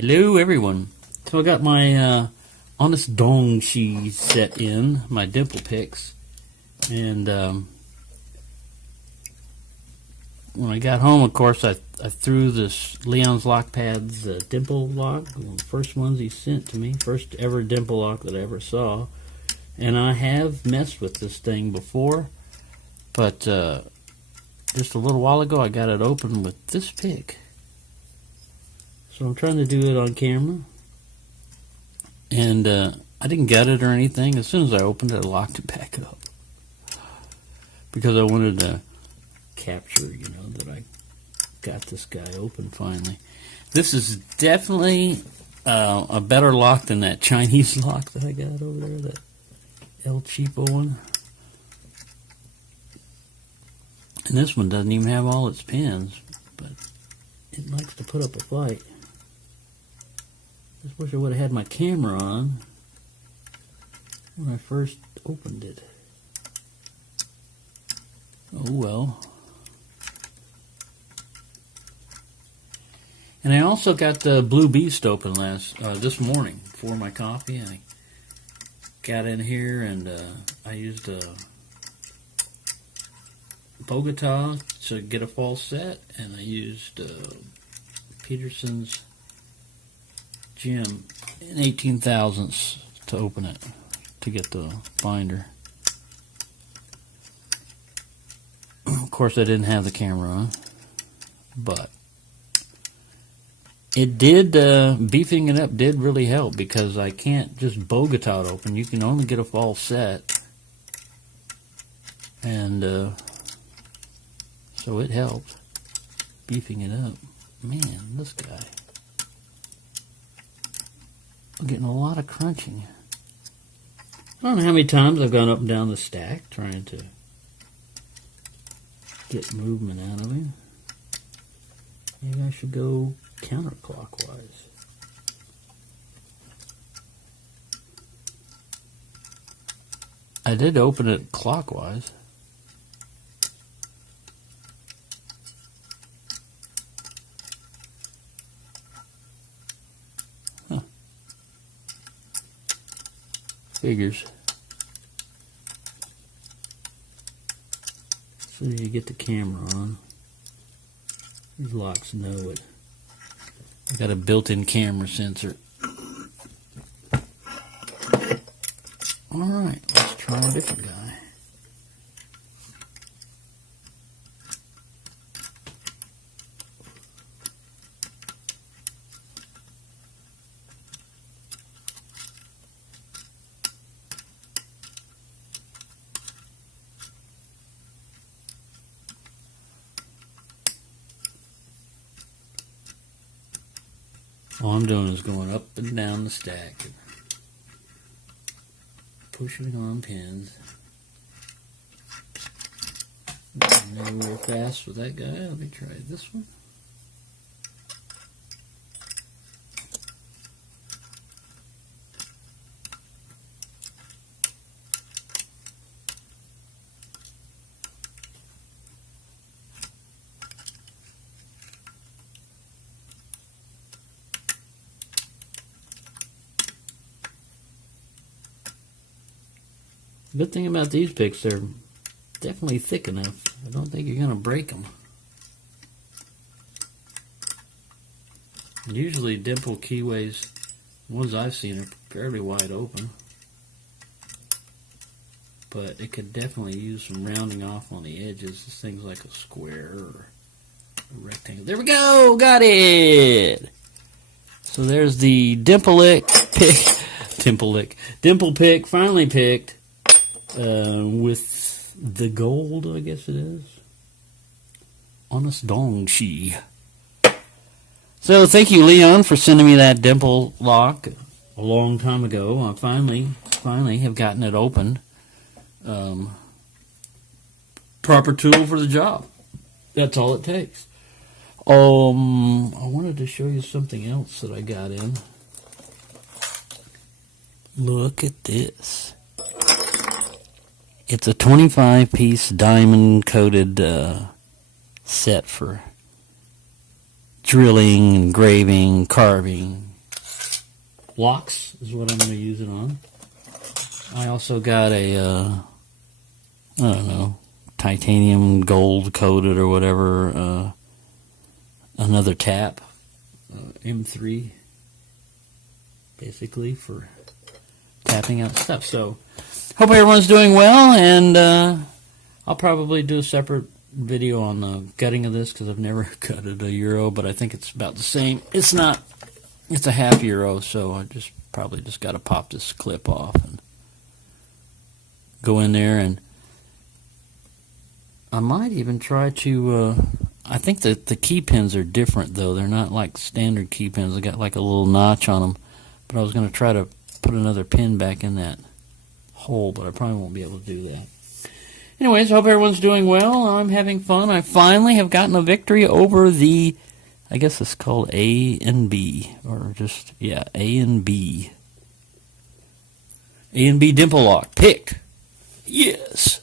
Hello everyone. So I got my Honest Dong Shi set in, my dimple picks, and when I got home, of course, I threw this Leon's Lockpad's Dimple Lock, one of the first ones he sent to me, first ever dimple lock that I ever saw, and I have messed with this thing before, but just a little while ago I got it open with this pick. So I'm trying to do it on camera, and I didn't get it or anything. As soon as I opened it, I locked it back up because I wanted to capture, that I got this guy open finally. This is definitely a better lock than that Chinese lock that I got over there, that El Cheapo one. And this one doesn't even have all its pins, but it likes to put up a fight. Just wish I would have had my camera on when I first opened it. Oh well. And I also got the Blue Beast open this morning for my coffee. And I got in here and I used a Bogota to get a false set, and I used Peterson's Gem in 18 thousandths to open it, to get the binder. Of course, I didn't have the camera on, but it did, beefing it up did really help, because I can't just Bogota it open. You can only get a false set, and so it helped beefing it up. Man, this guy. I'm getting a lot of crunching. I don't know how many times I've gone up and down the stack trying to get movement out of him. Maybe I should go counterclockwise. I did open it clockwise. Figures. As soon as you get the camera on, these locks know it. I got a built-in camera sensor. Alright, let's try a different guy. All I'm doing is going up and down the stack, and pushing on pins. Never real fast with that guy. Let me try this one. Good thing about these picks, they're definitely thick enough. I don't think you're going to break them. Usually dimple keyways, ones I've seen, are fairly wide open. But it could definitely use some rounding off on the edges. This thing's like a square or a rectangle. There we go! Got it! So there's the dimple pick, dimple pick, finally picked. With the gold, I guess it is. Honest Dong Shi. So thank you, Leon, for sending me that dimple lock a long time ago. I finally have gotten it open. Proper tool for the job. That's all it takes. I wanted to show you something else that I got in. Look at this. It's a 25-piece diamond-coated set for drilling, engraving, carving. Locks is what I'm going to use it on. I also got a, I don't know, titanium gold coated or whatever, another tap, M3, basically for tapping out stuff. So, hope everyone's doing well, and I'll probably do a separate video on the gutting of this because I've never gutted a Euro, but I think it's about the same. It's not, it's a half Euro, so I probably just got to pop this clip off and go in there, and I might even try to, I think that the key pins are different though. They're not like standard key pins. They got like a little notch on them, but I was going to try to put another pin back in that hole, but I probably won't be able to do that. Anyways, I hope everyone's doing well. I'm having fun. I finally have gotten a victory over the, I guess it's called A&B, or just, yeah, A&B. A&B Dimple Lock. Pick. Yes.